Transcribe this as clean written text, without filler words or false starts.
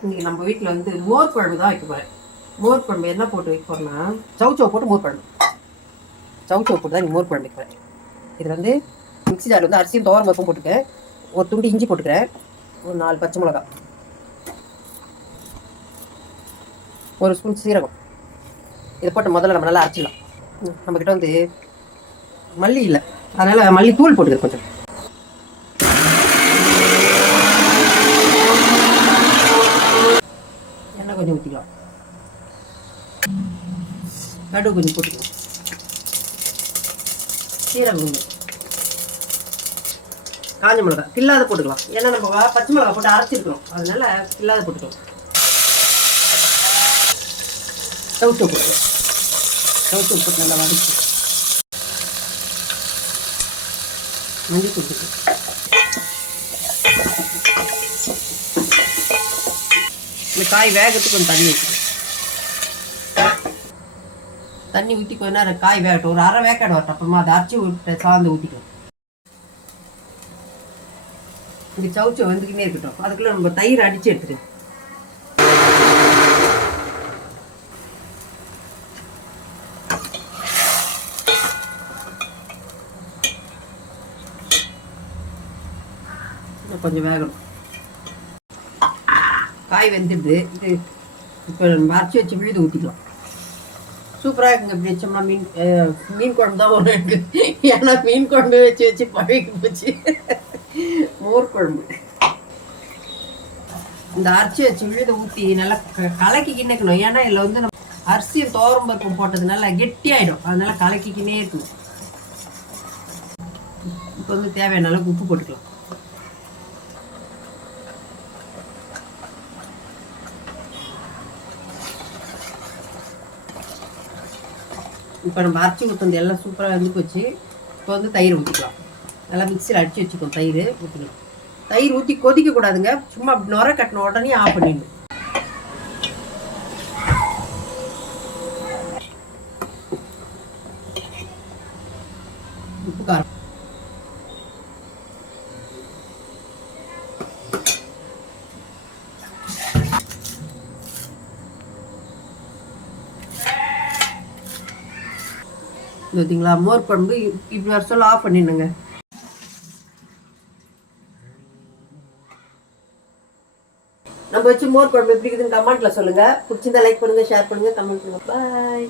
இன்றைக்கி நம்ம வீட்டில் வந்து மோர் குழம்பு தான் வைக்க போகிறேன். மோர் குழம்பு என்ன போட்டு வைக்க போகிறேன்னா சவுச்சோ போட்டு மோர் குழம்பு. சவுச்சோ போட்டு தான் மோர் குழம்பு வைக்கிறேன். இது வந்து மிக்ஸி ஜாரில் வந்து அரிசியும் துவரம் பருப்பும் போட்டுக்கிறேன். ஒரு துண்டு இஞ்சி போட்டுக்கிறேன். ஒரு 4 பச்சை மிளகா, ஒரு ஸ்பூன் சீரகம். இதை போட்டு முதல்ல நம்ம நல்லா அரைச்சிடலாம். நம்மக்கிட்ட வந்து மல்லி இல்லை, அதனால் மல்லி தூள் போட்டுக்கிறேன். கொஞ்சம் எண்ணெய் கொஞ்சம் ஊற்றிக்கலாம். கடுகு கொஞ்சம் போட்டுக்கலாம். சீரகம் கொஞ்சம், காஞ்ச மிளகா கில்லாத போட்டுக்கலாம். ஏன்னா நம்ம பச்சை மிளகா போட்டு அரைச்சிருக்கிறோம், அதனால கில்லாத போட்டுக்கலாம். சவுச்சோ போட்டுக்கலாம். சவுச்சோ போட்டு நல்லா வதக்கி மஞ்சள் போட்டுக்கலாம். இந்த காய் வேகத்துக்கு கொஞ்சம் தண்ணி ஊற்றிக்கலாம். தண்ணி ஊற்றி கொஞ்ச நேரம் காய் வேகட்டும். ஒரு அரை வேக்காடு வரட்டும். அப்புறமா அதை அரைச்சி விட்டு சாந்து ஊற்றிக்கலாம். இந்த சவுச்சோ வந்துக்கினே இருக்கட்டும். அதுக்குள்ளே நம்ம தயிர் அடித்து எடுத்துக்கலாம். கொஞ்சம் வேகணும். காய் வெந்துடுது. இது இப்போ நம்ம அரைச்சி வச்சு விழுது ஊற்றிக்கலாம். சூப்பராக இருக்குங்க. இப்படி வச்சோம்னா மீன் குழம்பு தான் ஒன்று இருக்குது. ஏன்னா மீன் குழம்பு வச்சு வச்சு பழகி போச்சு. மோர் குழம்பு இந்த அரைச்சி வச்சு விழுத ஊற்றி நல்லா கலக்கி கிண்ணக்கணும். ஏன்னா இதில் வந்து நம்ம அரிசியும் துவரம் பருப்பும் போட்டதுனால கெட்டியாயிடும். அதனால கலக்கிக்கினே இருக்கணும். இப்போ வந்து தேவையான அளவுக்கு உப்பு போட்டுக்கலாம். இப்போ நம்ம அரைச்சி ஊற்றுறது எல்லாம் சூப்பராக வந்து போச்சு. இப்போ வந்து தயிர் ஊற்றிக்கலாம். நல்லா மிக்சியில் அடித்து வச்சுக்கணும். தயிர் ஊற்றிக்கலாம். தயிர் ஊற்றி கொதிக்கக்கூடாதுங்க. சும்மா நுர கட்டின உடனே ஆஃப் பண்ணிடணும். உப்பு காரம் பார்த்தீங்களா? மோர் குழம்பு இப்படி வர சொல்ல ஆஃப் பண்ணிடுங்க. நம்ம வச்சு மோர் குழம்பு எப்படி இருக்குதுன்னு கமெண்ட்ல சொல்லுங்க. பிடிச்சிருந்தா லைக் பண்ணுங்க, ஷேர் பண்ணுங்க, கமெண்ட் பண்ணுங்க. பாய்.